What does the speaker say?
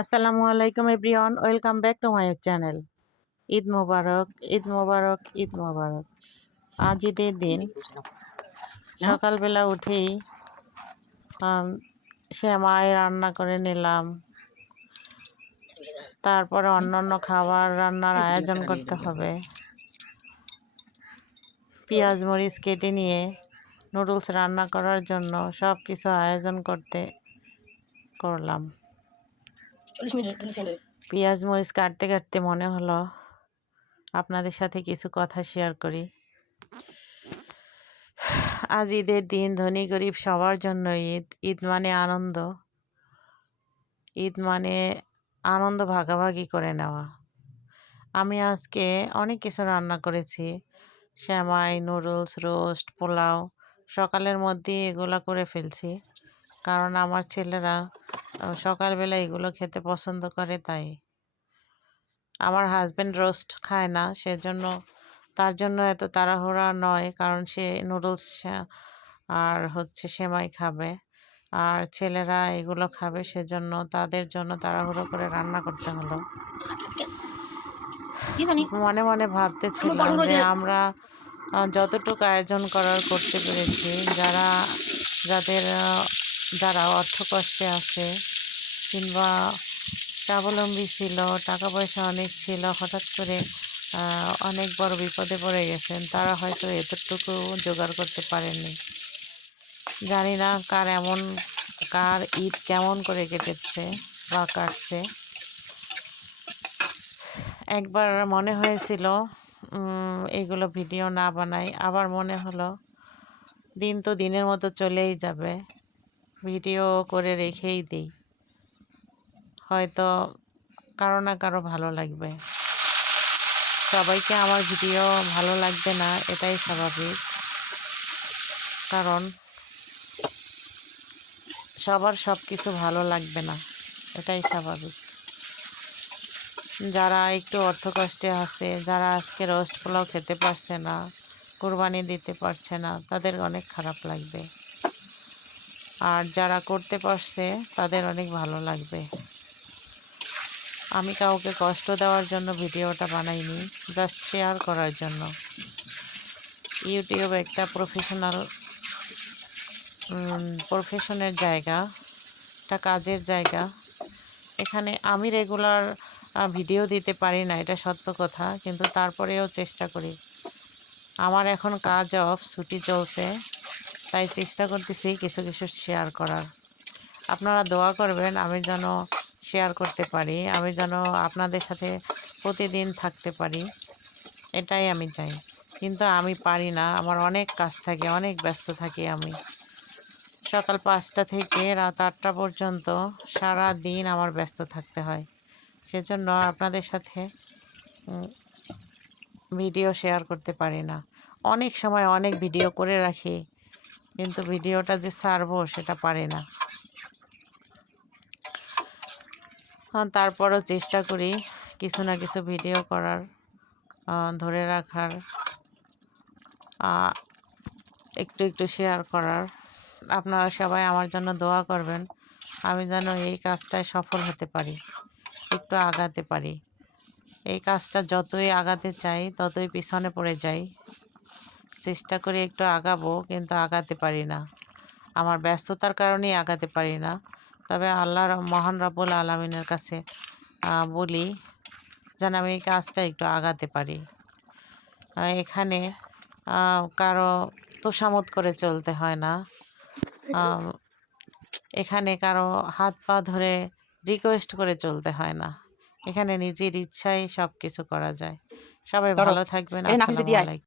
আসসালামু আলাইকুম everyone, welcome back to my channel. Eid মোবারক, ঈদ মোবারক, ঈদ মোবারক। আজ ঈদের দিন। সকালবেলা উঠেই সেমাই রান্না করে নিলাম। তারপরে অন্যান্য খাবার রান্নার আয়োজন করতে হবে। পেঁয়াজ মরিচ কেটে নিয়ে নুডলস রান্না করার জন্য সব কিছু আয়োজন করলাম। পেঁয়াজ মরিচ কাটতে কাটতে মনে হলো আপনাদের সাথে কিছু কথা শেয়ার করি। আজ ঈদের দিন, ধনী গরিব সবার জন্য ঈদ। ঈদ মানে আনন্দ। ঈদ মানে আনন্দ ভাগাভাগি করে নেওয়া। আমি আজকে অনেক কিছু রান্না করেছি। সেমাই, নুডলস, রোস্ট, পোলাও। সকালের মধ্যেই এগুলো করে ফেলছি, কারণ আমার ছেলেরা সকালবেলা এগুলো খেতে পছন্দ করে। তাই আমার হাজব্যান্ড রোস্ট খায় না, সেজন্য তার জন্য এত তাড়াহুড়া নয়, কারণ সে নুডলস আর সেমাই খাবে, আর ছেলেরা এগুলো খাবে, সেজন্য তাদের জন্য তাড়াহুড়ো করে রান্না করতে হলো। মনে মনে ভাবতেছিলাম যে আমরা যতটুকু আয়োজন করার করতে পেরেছি, যারা অর্থ কষ্টে আছে কিংবা স্বাবলম্বী ছিল, টাকা পয়সা অনেক ছিল, হঠাৎ করে অনেক বড় বিপদে পড়ে গেছেন, তারা হয়তো এতটুকু জোগাড় করতে পারেননি। জানি না কার ঈদ কেমন করে কেটেছে বা কাটছে। একবার মনে হয়েছিল এগুলো ভিডিও না বানাই, আবার মনে হলো দিন তো দিনের মতো চলেই যাবে, ভিডিও করে রেখেই দিই, হয়তো কারো না কারো ভালো লাগবে। সবাইকে আমার ভিডিও ভালো লাগবে না, এটাই স্বাভাবিক, কারণ সবার সব কিছু ভালো লাগবে না, এটাই স্বাভাবিক। যারা একটু অর্থ কষ্টে আছে, যারা আজকে রোস্ট পোলাও খেতে পারছে না, কোরবানি দিতে পারছে না, তাদের অনেক খারাপ লাগবে। আর যারা করতে পারছে তাদের অনেক ভালো লাগবে। আমি কাউকে কষ্ট দেওয়ার জন্য ভিডিওটা বানাইনি, জাস্ট শেয়ার করার জন্য। ইউটিউব একটা প্রফেশনের জায়গা, একটা কাজের জায়গা। এখানে আমি রেগুলার ভিডিও দিতে পারি না, এটা সত্য কথা, কিন্তু তারপরেও চেষ্টা করি। আমার এখন কাজ অফ, ছুটি চলছে, তাই চেষ্টা করতেছি কিছু কিছু শেয়ার করার। আপনারা দোয়া করবেন আমি যেন শেয়ার করতে পারি, আমি যেন আপনাদের সাথে প্রতিদিন থাকতে পারি, এটাই আমি চাই। কিন্তু আমি পারি না, আমার অনেক কাজ থাকে, অনেক ব্যস্ত থাকি। আমি সকাল 5টা থেকে রাত 8টা পর্যন্ত সারা দিন আমার ব্যস্ত থাকতে হয়, সেজন্য আপনাদের সাথে ভিডিও শেয়ার করতে পারি না। অনেক সময় অনেক ভিডিও করে রাখি, কিন্তু ভিডিওটা যে ছাড়বো সেটা পারি না। তারপরও চেষ্টা করি কিছু না কিছু ভিডিও করার, ধরে রাখার, একটু একটু শেয়ার করার। আপনারা সবাই আমার জন্য দোয়া করবেন, আমি যেন এই কাজটায় সফল হতে পারি, একটু আগাতে পারি। এই কাজটা যতই আগাতে চাই ততই পিছনে পড়ে যাই। চেষ্টা করি একটু আগাবো, কিন্তু আগাতে পারি না, আমার ব্যস্ততার কারণেই আগাতে পারি না। তবে আল্লাহর মহান রব্বুল আলামিনের কাছে বলি যেন আমি এই কাজটা একটু আগাতে পারি। এখানে কারো তোষামোদ করে চলতে হয় না, এখানে কারো হাত পা ধরে রিকোয়েস্ট করে চলতে হয় না, এখানে নিজের ইচ্ছায় সব কিছু করা যায়। সবাই ভালো থাকবেন। আসসালামু আলাইকুম।